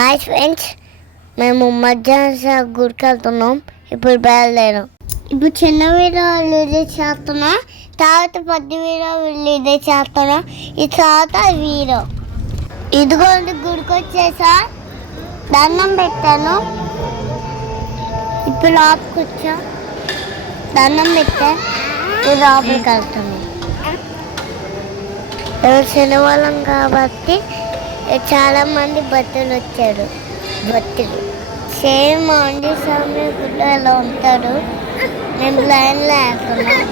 Hi friends, మేము మధ్యాహ్నం గుడికి వెళ్తున్నాం. ఇప్పుడు బయలుదేరాం. ఇప్పుడు చిన్న వీడియో రిలీజ్ చేస్తున్నాం, తర్వాత పెద్ద వీడియో రిలీజ్ చేస్తున్నాం. ఈ తర్వాత వీడియో ఇదిగోండి గుడికి వచ్చేసా, దండం పెట్టాను. ఇప్పుడు లోపలికి వచ్చా, దండం పెట్టా, లోపలికి వెళ్తున్నాం. శనివారం కాబట్టి చాలా మంది భక్తులు వచ్చారు. భక్తులు సేమ్ ఆంజనేయ స్వామి గుడిలో ఎలా ఉంటారు. మేము లైన్లో వేస్తున్నాం.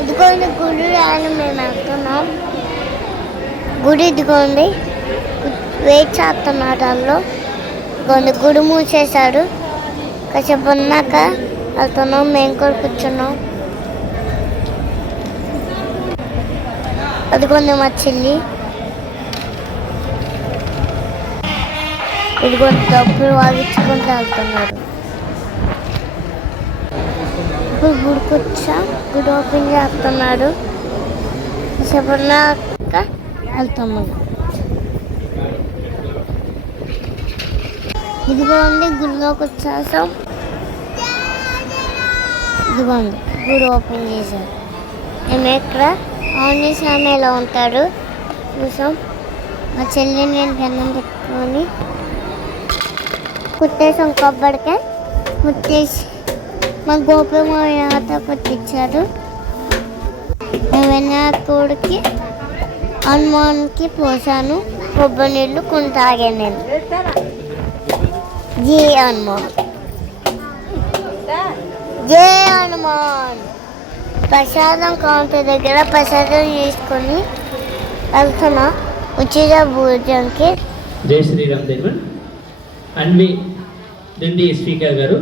ఇదిగోండి గుడి ఆయన మేము వెళ్తున్నాం. గుడి ఇదిగోండి వెయిట్ చేస్తున్నారు. వాళ్ళు ఇదిగోండి గుడి మూసేశారు. కాసేపు ఉన్నాక వెళ్తున్నాం. మేము కూడా కూర్చున్నాం. అదిగోండి మా చెల్లి. ఇదిగోండి డబ్బులు వాగించుకుంటూ వెళ్తున్నారు. ఇప్పుడు గుడికి వచ్చా, గుడి ఓపెన్ చేస్తున్నారు. కాసేపు ఉన్నాక వెళ్తాము. ఇదిగోండి గుడిలోకి వచ్చేసాం. ఇదిగోండి గుడి ఓపెన్ చేశారు. మేము ఇక్కడ ఆంజనేయ స్వామి ఎలా ఉంటాడు చూసాం. మా చెల్లిని నేను దండం పెట్టుకొని కుట్టేసాం. కొబ్బరికాయ కుట్టేసి మా గోపమాత కొట్టించారు. వినాయకుడికి హనుమాన్కి పోసాను కొబ్బరి నీళ్ళు. కొన్ని తాగాను నేను. జై హనుమాన్, జై హనుమాన్. ప్రసాదం కౌంటర్ దగ్గర ప్రసాదం తీసుకొని వెళ్తున్నా ఉచిత భోజనంకి. జై శ్రీరామ్ దేవుడు. అన్వి దిండి స్పీకర్ గారు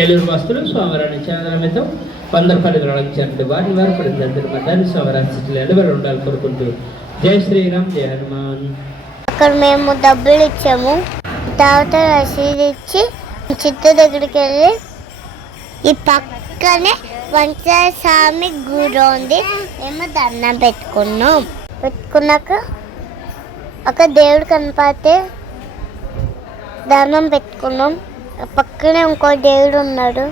ఏలూరు వస్తువులు స్వామివారిని చంద్రమితం 110 గ్రహించారు. వారి వారు పడింది మధ్యాహ్నం స్వామివారి ఎవరు ఉండాలి కోరుకుంటూ జై శ్రీరామ్, జై హనుమాన్. అక్కడ మేము డబ్బులు ఇచ్చాము. తర్వాత రసీదు ఇచ్చి చిత్త దగ్గరికి వెళ్ళి ఈ పక్కనే పంచస్వామి గుడి ఉంది. మేము దండం పెట్టుకున్నాం. పెట్టుకున్నాక అక్కడ దేవుడు కనపడితే దండం పెట్టుకున్నాం. పక్కనే ఇంకో దేవుడు ఉన్నాడు.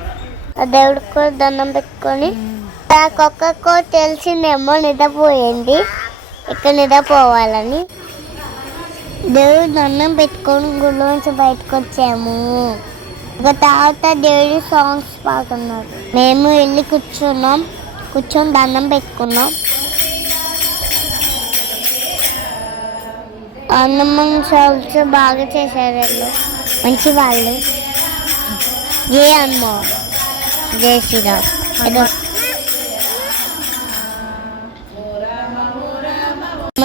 ఆ దేవుడికి కూడా దండం పెట్టుకొని నాకొక్కకో తెలిసిందేమో నిద్రపోయింది. ఇక్కడ నిద్రపోవాలని దేవుడు దండం పెట్టుకొని గుడిలోంచి బయటకు వచ్చాము. ఒక తర్వాత దేవుడి సాంగ్స్ పాడుతున్నారు. మేము వెళ్ళి కూర్చున్నాం. కూర్చొని దండం పెట్టుకున్నాం. హనుమాన్ సాంగ్స్ బాగా చేశారు వాళ్ళు, మంచి వాళ్ళు. జై హనుమాన్, జై శ్రీరామ్.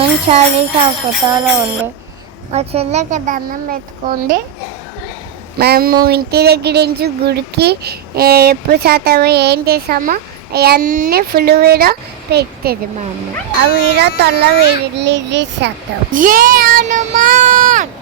మంచి ఫోటోలో ఉంది. మా చెల్లెకి దండం పెట్టుకోండి. మేము ఇంటి దగ్గర నుంచి గుడికి ఎప్పుడు శాతం ఏం చేసామో అవన్నీ ఫుల్ వీడియో పెట్టేది మా అమ్మ. ఆ వీడియో త్వరలో రిలీజ్ చేస్తాం. జై హనుమాన్.